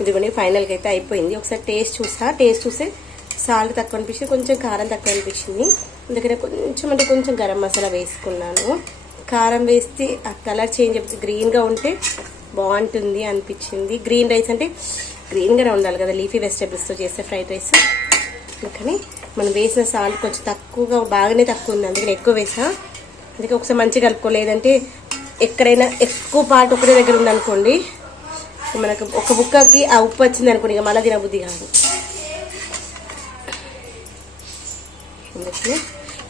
ఇదిగోని ఫైనల్గా అయితే అయిపోయింది. ఒకసారి టేస్ట్ చూసా టేస్ట్ చూస్తే సాల్ట్ తక్కువ అనిపించింది కొంచెం కారం తక్కువ అనిపించింది అందుకనే కొంచెం అంటే కొంచెం గరం మసాలా వేసుకున్నాను. కారం వేస్తే ఆ కలర్ చేంజ్ అయిపోతుంది గ్రీన్గా ఉంటే బాగుంటుంది అనిపించింది. గ్రీన్ రైస్ అంటే గ్రీన్గానే ఉండాలి కదా లీఫీ వెజిటేబుల్స్తో చేస్తే ఫ్రైడ్ రైస్. అందుకని మనం వేసిన సాల్ట్ కొంచెం తక్కువగా బాగానే తక్కువ ఉంది. అందుకని ఎక్కువ వేసా. అందుకే ఒకసారి మంచిగా కలుపుకోలేదంటే ఎక్కడైనా ఎక్కువ పాటు ఒకటే దగ్గర ఉందనుకోండి మనకు ఒక బుక్కకి ఆ ఉప్పు వచ్చింది అనుకోండి ఇక మళ్ళీ తినబుద్ధి కాదు.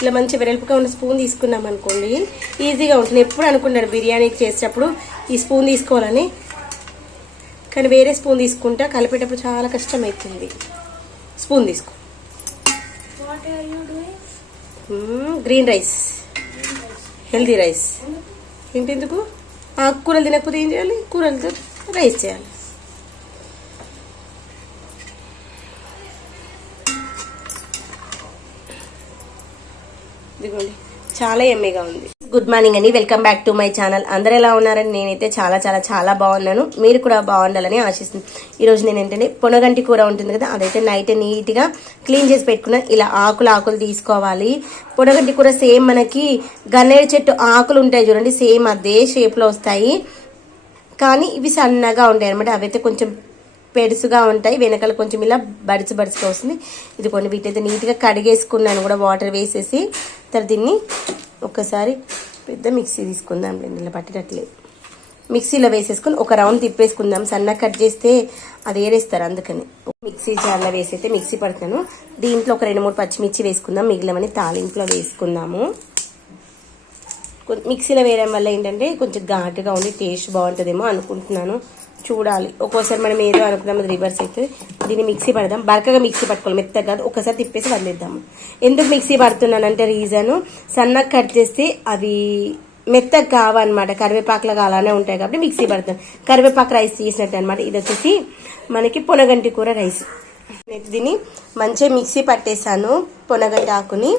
ఇలా మంచి వెడల్పుగా ఉన్న స్పూన్ తీసుకున్నాం అనుకోండి. ఈజీగా ఉంటుంది. ఎప్పుడు అనుకున్నాను బిర్యానీకి చేసేటప్పుడు ఈ స్పూన్ తీసుకోవాలని? కానీ వేరే స్పూన్ తీసుకుంటా కలిపేటప్పుడు చాలా కష్టం అవుతుంది స్పూన్ తీసుకో? Green rice. Healthy rice. ఏంటి ఎందుకు? ఆకుకూరలు తినకపోతే ఏం చేయాలి? కూరలతో రైస్ చేయాలి ఇదిగోండి. చాలా ఎమ్మీగా ఉంది. గుడ్ మార్నింగ్ అండి. Welcome back to my channel అందరు ఎలా ఉన్నారని నేనైతే చాలా చాలా చాలా బాగున్నాను. మీరు కూడా బాగుండాలని ఆశిస్తున్నాను. ఈరోజు నేను ఏంటంటే పొనగంటి కూర ఉంటుంది కదా అదైతే నైట్ నీట్గా క్లీన్ చేసి పెట్టుకున్నాను ఇలా ఆకులు ఆకులు తీసుకోవాలి. పొనగంటి కూర సేమ్ మనకి గన్నేరు చెట్టు ఆకులు ఉంటాయి చూడండి సేమ్ అదే షేప్లో వస్తాయి. కానీ ఇవి సన్నగా ఉంటాయి అనమాట అవైతే కొంచెం పెడుసుగా ఉంటాయి. వెనకాల కొంచెం ఇలా బడిచి బడిచిగా వస్తుంది. ఇది కొన్ని వీటైతే నీట్గా కడిగేసుకున్నాను కూడా. వాటర్ వేసేసి తర్వాత దీన్ని ఒకసారి పెద్ద మిక్సీ తీసుకుందాం. ఇలా పట్టేటట్లేదు. మిక్సీలో వేసేసుకొని ఒక రౌండ్ తిప్పేసుకుందాం. సన్నగా కట్ చేస్తే అది ఏరేస్తారు అందుకని. మిక్సీ జార్లో వేసి అయితే మిక్సీ పడుతున్నాను. దీంట్లో ఒక రెండు మూడు పచ్చిమిర్చి వేసుకుందాం. మిగిలినవని తాలింపులో వేసుకుందాము. మిక్సీలో వేయడం వల్ల ఏంటంటే కొంచెం ఘాటుగా ఉండి టేస్ట్ బాగుంటుందేమో అనుకుంటున్నాను. చూడాలి. ఒక్కోసారి మనం ఏదో అనుకున్నాం అది రివర్స్ అవుతుంది. దీన్ని మిక్సీ పడదాం. బరకగా మిక్సీ పట్టుకోవాలి. మెత్తగా కాదు. ఒకసారి తిప్పేసి వదిలేద్దాము. ఎందుకు మిక్సీ పడుతున్నానంటే రీజను సన్నగా కట్ చేస్తే అవి మెత్తగా కావన్నమాట. కరివేపాకులాగా అలానే ఉంటాయి కాబట్టి మిక్సీ పడతాం. కరివేపాకు రైస్ చేసినట్టు అనమాట ఇది వచ్చేసి మనకి పొనగంటి కూర రైస్. దీన్ని మంచిగా మిక్సీ పట్టేశాను. పొనగంటి ఆకుని.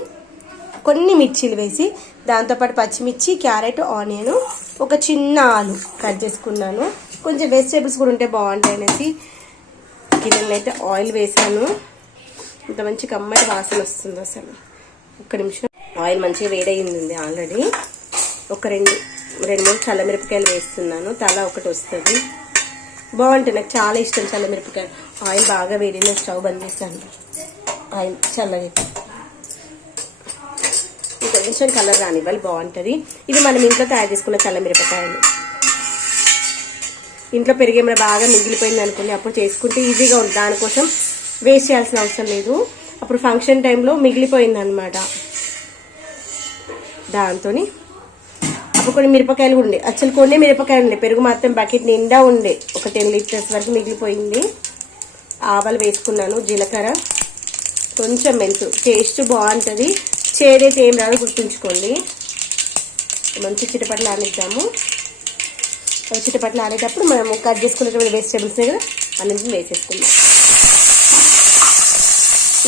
కొన్ని మిర్చీలు వేసి దాంతోపాటు పచ్చిమిర్చి క్యారెట్ ఆనియన్ ఒక చిన్న ఆలు కట్ చేసుకున్నాను. కొంచెం వెజిటేబుల్స్ కూడా ఉంటే బాగుంటాయి అనేసి గిన్నెలో అయితే ఆయిల్ వేసాను. ఇంత మంచి కమ్మటి వాసన వస్తుంది అసలు. ఒక్క నిమిషం. ఆయిల్ మంచిగా వేడయింది ఆల్రెడీ. ఒక రెండు రెండు మూడు చల్లమిరపకాయలు వేస్తున్నాను. తల ఒకటి వస్తుంది. బాగుంటుంది నాకు చాలా ఇష్టం చల్లమిరపకాయలు ఆయిల్ బాగా వేడిన స్టవ్ బంద్ చేశాను. ఆయిల్ చల్లగా కొంచెం కలర్ రానివ్వాలి బాగుంటుంది. ఇది మనం ఇంట్లో తయారు చేసుకున్న చల్లమిరపకాయలు. ఇంట్లో పెరిగేమైనా బాగా మిగిలిపోయింది అనుకోండి అప్పుడు చేసుకుంటే ఈజీగా ఉంది దానికోసం వేస్ట్ చేయాల్సిన అవసరం లేదు. అప్పుడు ఫంక్షన్ టైంలో మిగిలిపోయింది అనమాట దాంతో అప్పుడు కొన్ని మిరపకాయలు కూడా ఉండే అసలు కొన్ని మిరపకాయలు ఉండే పెరుగు మాత్రం బకెట్ నిండా ఉండే. ఒక టెన్ లీటర్స్ వరకు మిగిలిపోయింది. ఆవాలు వేసుకున్నాను జీలకర్ర కొంచెం మెంతు టేస్ట్ బాగుంటుంది. చేదైతే ఏం రాదు గుర్తుంచుకోండి. మంచి చిటపట్లు ఆనిద్దాము అవి చిటపట్లు ఆనేటప్పుడు మనము కట్ చేసుకున్నటువంటి వెజిటేబుల్స్ కదా అన్నింటిని వేసేసుకుందాం.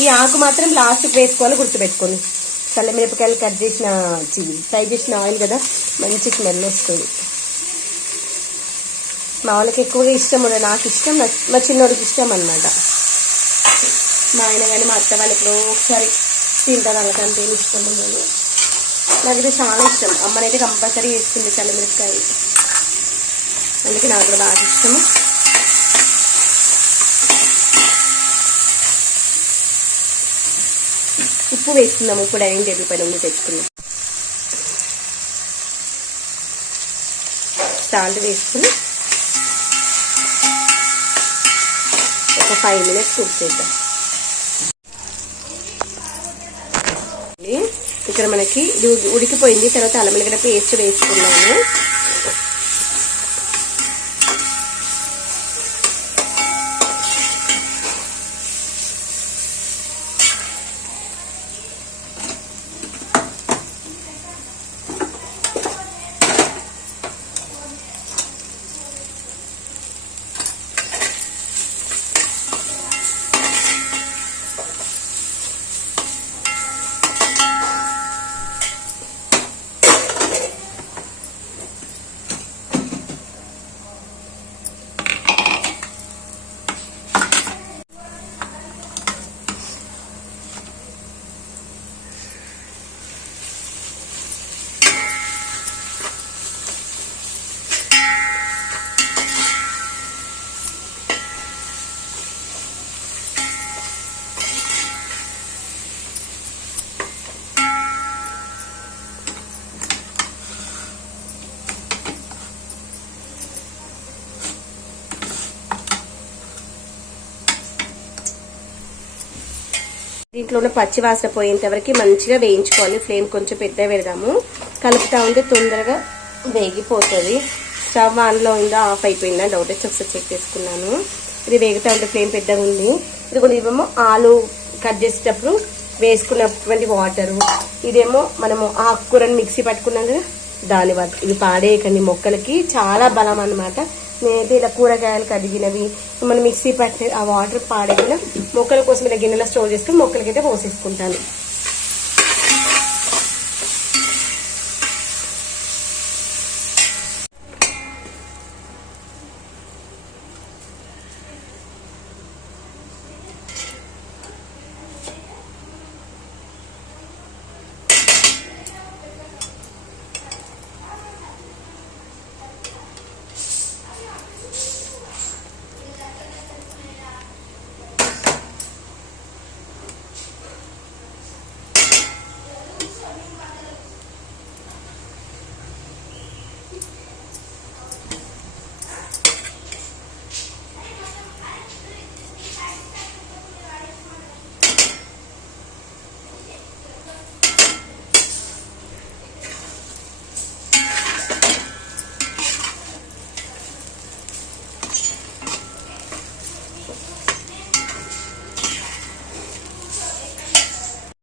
ఈ ఆకు మాత్రం లాస్ట్కి వేసుకోవాలి గుర్తుపెట్టుకోండి. చల్లమిరపకాయలు కట్ చేసిన చి- ఫ్రై చేసిన ఆయిల్ కదా మంచి స్మెల్ వస్తుంది. మా వాళ్ళకి ఎక్కువగా ఇష్టం ఉండదు. నాకు ఇష్టం మా చిన్నోడికి ఇష్టం అనమాట మా ఆయన కానీ మా అత్త వాళ్ళు ఎప్పుడో ఒకసారి తింటారు వాళ్ళకంటే ఏమి ఇష్టం ఉండదు. నాకైతే చాలా ఇష్టం. అమ్మనైతే కంపల్సరీ వేస్తుంది చల్లమిరపకాయ అందుకే నాకు కూడా బాగా ఇష్టము ఉప్పు వేసుకుందాం ఉప్పు డైనింగ్ టేబుల్ పైన ఉండి తెచ్చుకున్నాం సాల్ట్ వేసుకుని ఒక ఫైవ్ మినిట్స్ కుక్ చేద్దాం. ఇక్కడ మనకి ఇది ఉడికిపోయింది. తర్వాత అల్లం వెల్లిగడ్డ పేస్ట్ వేసుకున్నాను. దీంట్లో ఉన్న పచ్చి వాసన పోయేంతవరకు మంచిగా వేయించుకోవాలి. ఫ్లేమ్ కొంచెం పెద్ద పెడదాము. కలుపుతా ఉంటే తొందరగా వేగిపోతుంది. స్టవ్ ఆన్లో ఉందా ఆఫ్ అయిపోయిందా డౌట్ వచ్చి ఒకసారి చెక్ చేసుకున్నాను. ఇది వేగుతా ఉంటే ఫ్లేమ్ పెద్దగా ఉంది. ఇది కూడా ఇవేమో ఆలు కట్ చేసేటప్పుడు వేసుకున్నటువంటి వాటరు. ఇదేమో మనము ఆకుకూరని మిక్సీ పట్టుకున్నాం కదా దాని వాటర్ ఇవి పాడేయకండి మొక్కలకి. చాలా బలం అన్నమాట. నేనైతే ఇలా కూరగాయలు కడిగినవి మనం మిక్సీ పట్టిన ఆ వాటర్ పాడేసిన మొక్కల కోసం ఇలా గిన్నెలో స్టోర్ చేసుకుని మొక్కలకైతే పోసేసుకుంటాను.